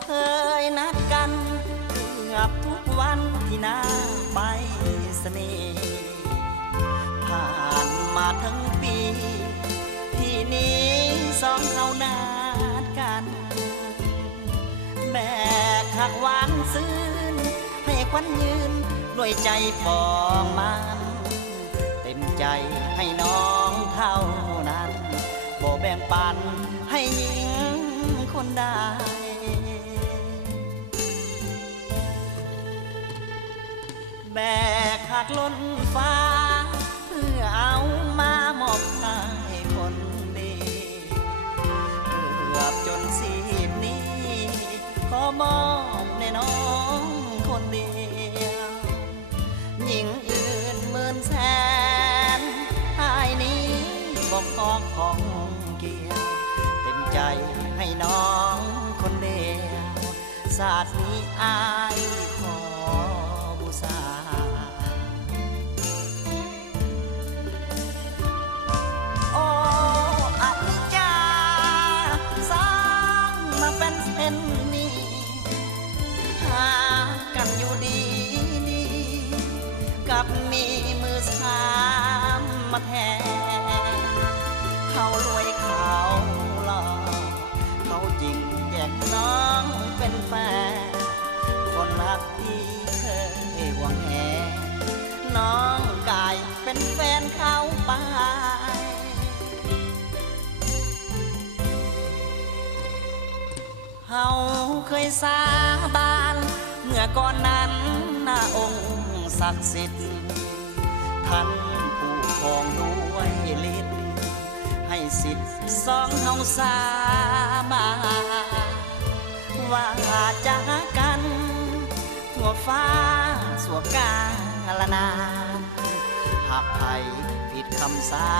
เคยนัดกันเกือบทุกวันที่หน้าไปสนีผ่านมาทั้งปีที่นี้สองเฮานัดกันแบกหักหวานซื่นให้ควันยืนด้วยใจปองมันเต็มใจให้น้องเท่านั้นบ่แบ่งปันให้หญิงคนใดแบกหักล้นฟ้าเพื่อเอามามอบให้คนดีเกือบจนสีบนี้ขอมอบในน้องคนเดียวหญิงอื่นหมื่นแสนหายนี้บอกขอของเกี่ยวเต็มใจให้น้องคนเดียวศาสตร์นี้อายขอบูชาโอ้อนิจจาสร้างมาเป็นเส้นนี้หากันอยู่ดีดีกับมีมือสามมาแทนเขารวยเขาหล่อเขาจริงแยกน้องเป็นแฟนคนรักที่เคยหวังแหนน้องกายเป็นแฟนเขาไปเฮาเคยสาบานเมื่อก่อนนั้นหน้าองค์ศักดิ์สิทธิ์ท่านผู้ครองด้วยฤทธิ์ให้สิทธิ์สองเฮาสาบานว่าจะหากันทั่วฟ้าสัวกาลนานหากใครผิดคำสา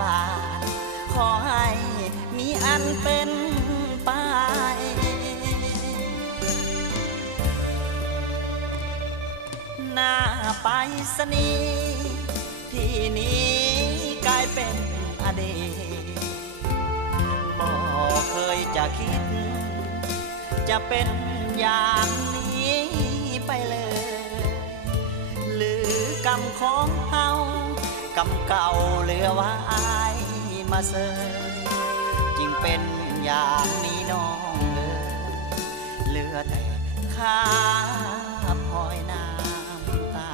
บานขอให้มีอันเป็นไปหน้าไปสนีที่นี้กลายเป็นอดีตบ่เคยจะคิดจะเป็นอย่างนี้ไปเลยหรือกรรมของเฮากรรมเก่าเหลือไว้มาเสยจึงเป็นอย่างนี้น้องเหลือแต่ข้าพลอยน้ำตา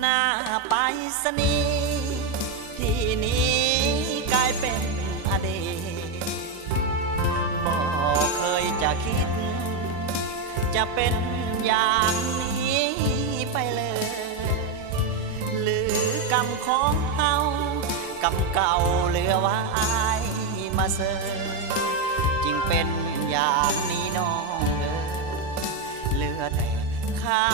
หน้าไปสนีที่นี้กลายเป็นอดีตบ่เคยจะคิดจะเป็นอย่างนี้ไปเลยหรือกรรมของเฮากรรมเก่าเหลือไว้มาเสยจึงเป็นอย่างนี้น้องเหลือแต่ข้า